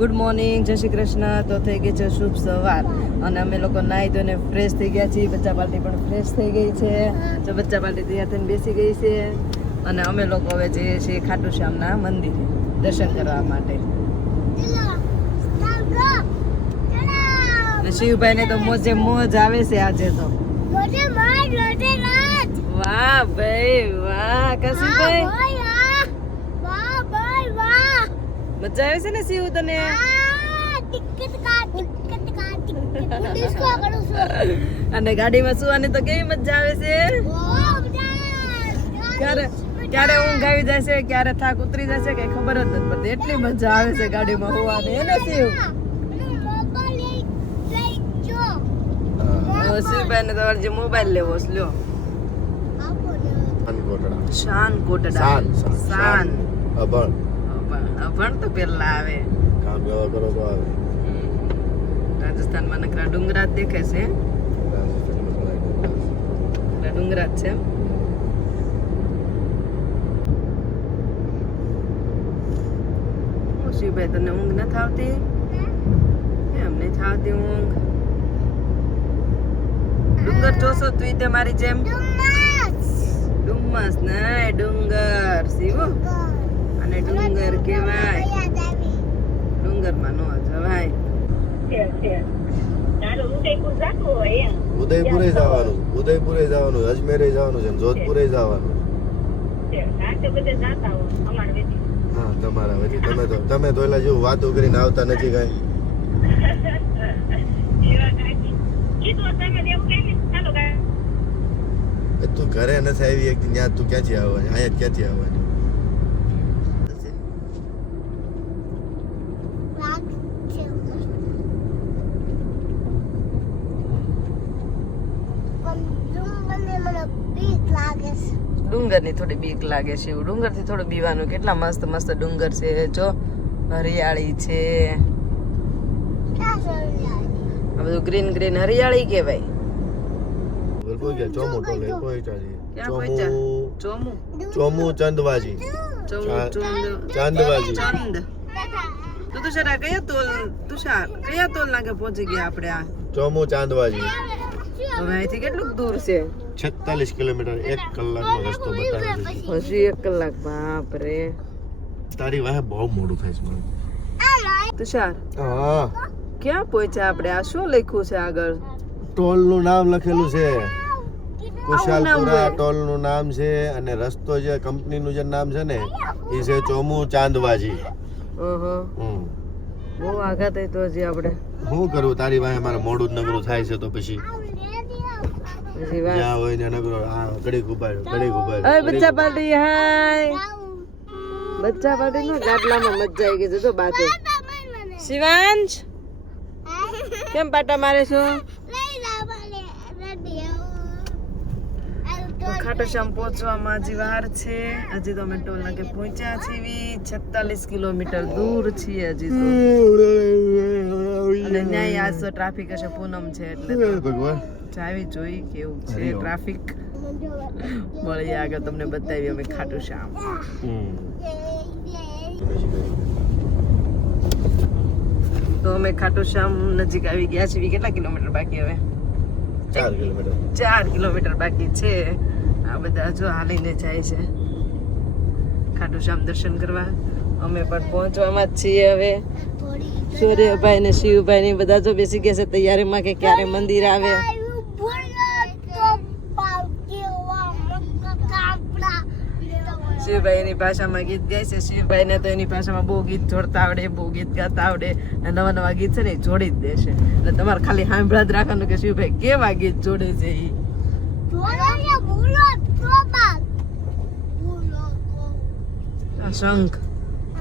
Good morning જય શ્રી કૃષ્ણ. તો થઈ ગઈ છે શુભ સવાર. અને અમે લોકો નાહી ધોઈને ફ્રેશ થઈ ગયા છીએ. બચ્ચા પાર્ટી પણ ફ્રેશ થઈ ગઈ છે. જો બચ્ચા પાર્ટી તૈયાર થઈને બેસી ગઈ છે. અને અમે લોકો હવે જઈએ છીએ ખાટુ શ્યામના મંદિરે દર્શન કરવા માટે. શિવભાઈને તો મોજે મોજ આવે છે આજે તો. વાહ ભાઈ, વાહ. કશુભાઈ મજા આવે છે ને શિવ તને? અને ગાડીમાં સુવાની તો કેવી મજા આવે છે? ક્યારે ક્યારે ઊંઘ આવી જશે ક્યારે થાક ઉતરી જશે કઈ ખબર જ નથી પડતી. એટલી મજા આવે છે ગાડીમાં હોવાની એને શિવ? શિવભાઈ ને તમારે જે. મોબાઈલ લેવો છે લ્યો. શાન કોટડા શાન શાન. શાન. અભણ. અભણ અભણ તો પેલા આવે. કામ કરો તો આવે. રાજસ્થાનમાં નકરા ડુંગરા જ દેખે છે. ડુંગરા જ છે હું શિવભાઈ તને ઊંઘ નથી આવતી? એમ નહીં આવતી ઊંઘ. ડુંગર જોશો તું તે મારી જેમ ડુમ્મસ નહીં ડુંગર. શિવો અને ડુંગર કહેવાય ડુંગરમાં નો જવાય ઉદયપુરે જવાનું ઉદયપુરે જવાનું અજમેરે જવાનું છે જોધપુરે જવાનું. હા તમારા પછી તમે તો તમે તો એલા જેવું વાતો કરીને આવતા નથી કઈ. તું ઘરે નથી આવી એક ત્યાં તું ક્યાંથી આવવાની? અહીંયા ક્યાંથી આવવાની? ડુંગરની થોડી બીક લાગે છે એવું. ડુંગરથી થોડું બીવાનું. કેટલા મસ્ત મસ્ત ડુંગર છે. જો હરિયાળી છે. આ બધું ગ્રીન ગ્રીન. હરિયાળી કહેવાય. ચોમુ ચંદવાજી. ચંદ. તો તુષાર કયા તોલ તુષાર કયા તોલ નાકે પહોંચી ગયા આપણે આ? ચોમુ ચાંદવાજી. હવે અહીંથી કેટલું દૂર છે? છેતાલીસ કિલોમીટર એક કલાકનો રસ્તો બતાવે છે. હજી એક કલાક બાપ રે તારી વાહે બહુ મોડું થાય છે મને તુષાર હા. ક્યાં પહોંચ્યા આપણે? આ શું લખ્યું છે આગળ? ટોલનું નામ લખેલું છે. કુશાલપુરા નામ ટોલનું નામ છે અને રસ્તો જે કંપની નું જે નામ છે ને એ છે ચોમુ ચાંદવાજી. બહુ આઘાત તો હજી આપણે. શું કરું? તારી વાહે મારે મોડું જ નગરું થાય છે તો પછી. જ્યાં હોય ને નગરો હા ઘડીક ઉભાડ્યો ઘડીક અરે ઉભાડ્યો બચ્ચા પાર્ટી હાય. બચ્ચા પાર્ટી નો ગાટલામાં મજા આવી ગઈ છે તો બાજુ. શિવાંશ કેમ પાટા મારે છો? ખાટો શ્યામ પહોંચવામાં હજી વાર છે. હજી તો અમે ટોલ નાકે પહોંચ્યા છીએ. છેતાલીસ કિલોમીટર દૂર છીએ હજી તો. અને ન્યાય આજ તો ટ્રાફિક હશે પૂનમ છે એટલે ભગવાન. જાવી જોઈ કેવું છે ટ્રાફિક મળી આગળ તમને બતાવી અમે ખાટું શ્યામ. તો અમે ખાટું શ્યામ નજીક આવી ગયા છીએ. કેટલા કિલોમીટર બાકી હવે? ચાર કિલોમીટર. ચાર કિલોમીટર બાકી છે. આ બધા જો હાલીને જાય છે. ખાટુ શ્યામ દર્શન કરવા. અમે પણ પહોંચવામાં જ છીએ હવે. સૂર્યભાઈ ને શિવભાઈ ને બધા જો બેસી ગયા છે તૈયારીમાં કે ક્યારે મંદિર આવે. શિવભાઈ એની ભાષામાં ગીત ગાય છે. શિવભાઈ ને તો એની ભાષામાં બહુ ગીત જોડતા આવડે બહુ ગીત ગાતા આવડે અને નવા નવા ગીત છે ને એ જોડી જ દેશે એટલે તમારે ખાલી સાંભળા જ રાખવાનું કે શિવભાઈ કેવા ગીત જોડે છે એ શંખ.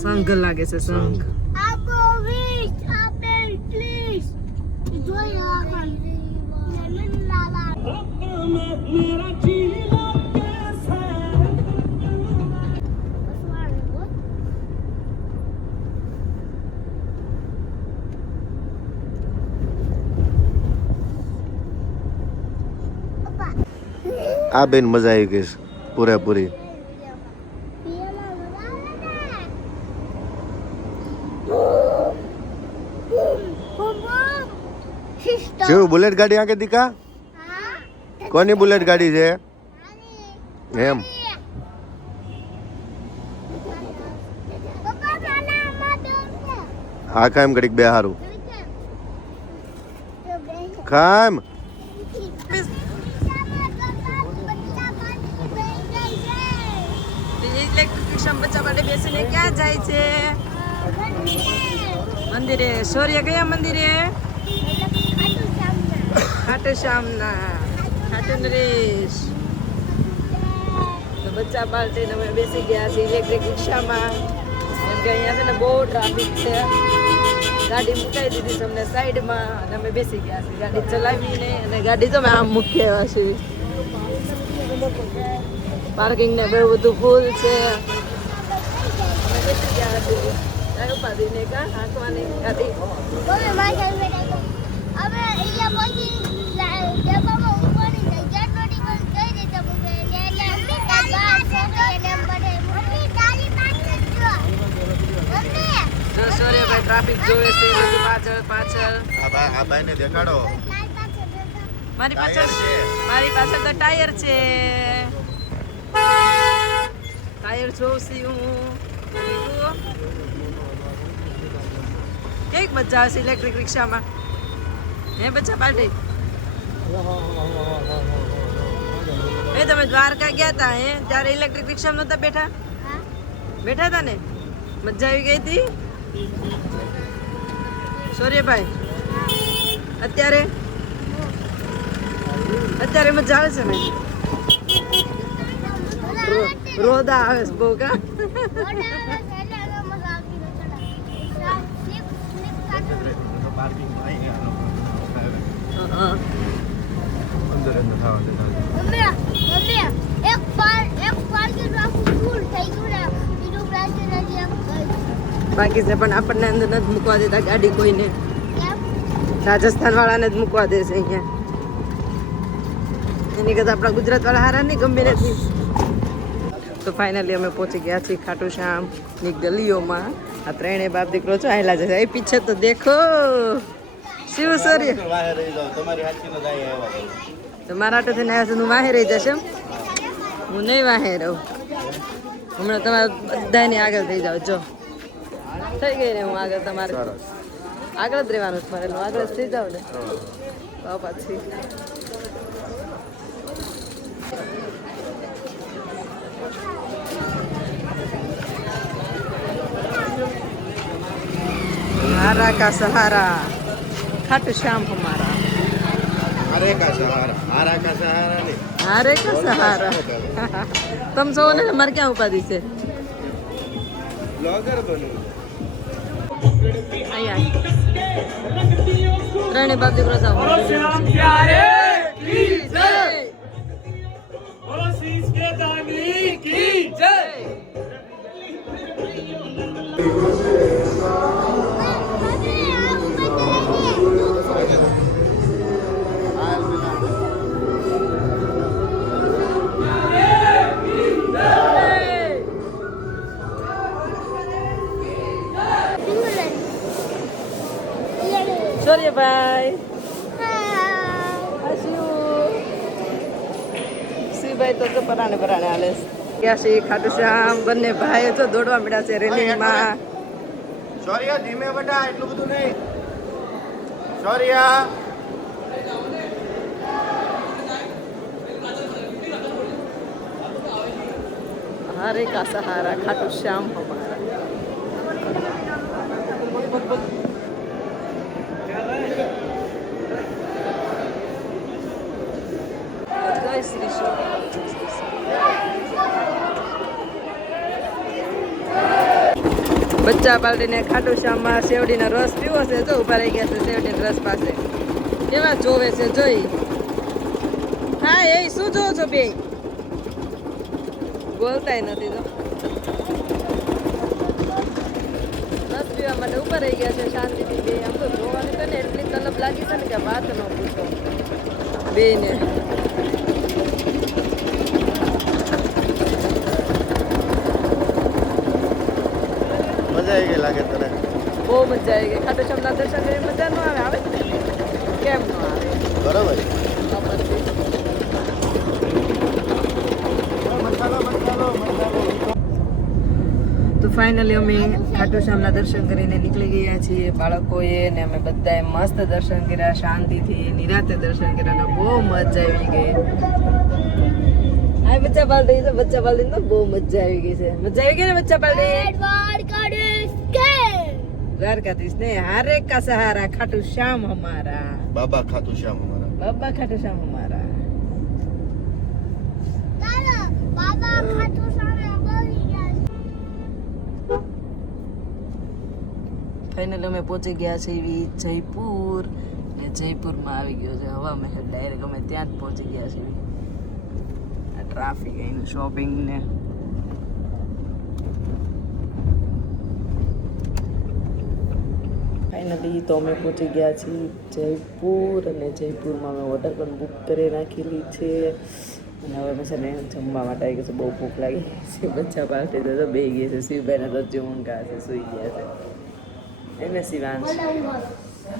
શંખ લાગે છે શંખ. આ બેન મજા આવી ગઈ પૂરેપૂરી. જેવું બુલેટ ગાડી આંકે દીકા? કોની બુલેટ ગાડી છે? એમ. હા, કાયમ ઘડીક બે હારું કાયમ. રિક્ષામાં બચ્ચા માટે બેસીને ક્યાં જાય છે? મંદિરે. સૂર્ય કયા મંદિરે? ખાટુ શ્યામના. ખાટુ નરેશ. તો બચ્ચા પાર્ટીને અમે બેસી ગયા છીએ ઇલેક્ટ્રિક રિક્ષામાં. કેમ કે અહીંયા છે ને બહુ ટ્રાફિક છે. ગાડી મુકાઈ દીધી છે અમને સાઈડમાં અને અમે બેસી ગયા છીએ. ગાડી ચલાવીને અને ગાડી તો અમે આમ મૂકી આવ્યા છીએ. પાર્કિંગ ને બહુ બધું ફૂલ છે. અમે બેસી ગયા છીએ કાંઈ ઉપાધિ નહીં કાં હાંકવાની સૂર્યભાઈ ટ્રાફિક જોવે છે. બધું પાછળ પાછળ આ ભાઈને દેખાડો મારી પાછળ મારી પાછળ તો ટાયર છે. ટાયર જોઉં છું હું. કેક મજા આવશે ઇલેક્ટ્રિક રિક્ષામાં હે બચ્ચા પાર્ટી? એ તમે દ્વારકા ગયા હતા હે? ત્યારે ઇલેક્ટ્રિક રિક્ષામાં નહોતા બેઠા? બેઠા હતા ને? મજા આવી ગઈ હતી? સૂર્યભાઈ અત્યારે? અત્યારે મજા આવે છે ને? રોદા આવે છે બહુ કા હા. અંદર અંદર થવા દેતા એક પાર એક પાર્કિંગ આખું ફૂલ થઈ ગયું ને બીજું પ્લાસ્ટિક નથી એમ બાકી છે પણ આપણને અંદર નથી મૂકવા દેતા ગાડી કોઈને. રાજસ્થાન વાળાને જ મૂકવા દેશે અહીંયા. એની કરતા આપણા ગુજરાત વાળા હારા નહીં ગમે નથી. તો ફાઇનલી અમે પહોંચી ગયા છીએ ખાટુ શ્યામની ગલીઓમાં. આ ત્રણેય બાપ દીકરો છો આયલા જશે. એ પીછે તો દેખો. શિવ જાઓ તમારી હાથથી ન જાય એવા તો મારા આટો થઈને આવ્યા છે હું વાહે રહી જશે એમ? હું નહીં વાહે રહું હમણાં તમારે બધાની આગળ થઈ જાવ જો થઈ ગઈ ને હું આગળ તમારે સરસ આગળ જ રહેવાનું છે મારે હું આગળ જ થઈ જાવ ને તો પછી हारा का सहारा खाटू श्याम हमारा હારે કા સહારા? હારા કા તમારે ક્યાં ઉપાધિ છે? બ્લોગર બનવું અહીંયા. ત્રણે સૂર્યભાઈ શિવભાઈ તો તો પરાણે પરાણે હાલે છે. ગયા છે ખાટુ શ્યામ બંને ભાઈઓ તો દોડવા મળ્યા છે રેલિંગમાં શૌર્ય ધીમે બટા એટલું બધું નહીં શૌર્ય हारे का सहारा खाटू श्याम हमारा બચ્ચા પાલટીને ખાટું શ્યામમાં શેવડીનો રસ પીવો છે, જો ઊભા રહી ગયા છે શેવડીના રસ પાસે. કેવા જોવે છે, જોઈ. હા, એ શું જોવો છો બે બોલતાય નથી તો રસ પીવા માટે ઉપર રહી ગયા છે, શાંતિથી બે આમ તો જોવાની તો ને એટલી તલબ લાગી છે ને કે વાત ન પૂછો. બે ને મજા આવી ગઈ લાગે તને બહુ મજા આવી ગઈ. ખાટુ શ્યામના દર્શન કરી મજા ન આવે. આવે જ ને? કેમ ન આવે? બરાબર. ખબર છે. મસાલો મસાલો મસાલો તો ફાઇનલી અમે ખાટુ શ્યામના દર્શન કરીને નીકળી ગયા છીએ. બાળકોએ ને અમે બધાએ મસ્ત દર્શન કર્યા શાંતિથી નિરાતે દર્શન કર્યા અને બહુ મજા આવી ગઈ. આ બચ્ચા પાલટી તો બચ્ચા પાલટી તો બહુ મજા આવી ગઈ છે. મજા આવી ગઈ ને બચ્ચા પાલટી એડવાર્ડ કાઢીશ કે દ્વારકાધીશ ને હારે કા સહારા ખાટુ શ્યામ હમારા બાબા ખાતું શ્યામ અમારા બાબા ખાટુ શ્યામ હમારા તારા બાબા ખાતું સામે બોલી ગયા ફાઇનલ અમે પહોંચી ગયા છે એવી જયપુર. ને જયપુરમાં આવી ગયો છે હવા મહેલ ડાયરેક્ટ અમે ત્યાં જ પહોંચી ગયા છીએ. આ ટ્રાફિક અહીં શોપિંગ ને ફાઇનલી તો અમે પહોંચી ગયા છીએ જયપુર અને જયપુરમાં અમે હોટલ પણ બુક કરી નાખેલી છે. અને હવે અમે છે ને જમવા માટે આવી ગયા છે બહુ ભૂખ લાગી છે બચ્ચા પાસે તો બે ગયા છે શિવભાઈને તો જે ઊંઘ છે સૂઈ ગયા છે. એને શિવાંશ.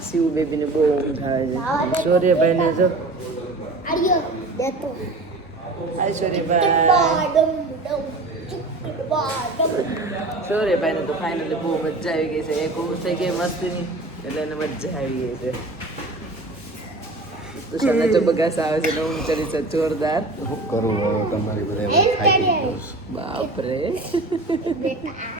શિવ બેબીને બહુ ઊંઘ આવે છે. સૂર્યભાઈને જો. આડિયો સૂર્યભાઈને તો ફાઇનલી બહુ મજા આવી ગઈ છે. એક ઊંઘ થઈ ગઈ મસ્તીની એટલે એને મજા આવી ગઈ છે. તો શાને જો બગાસ આવે છે ને ઊંઘ ચડી છે જોરદાર. શું કરવું હવે તમારી બધા બાપરે.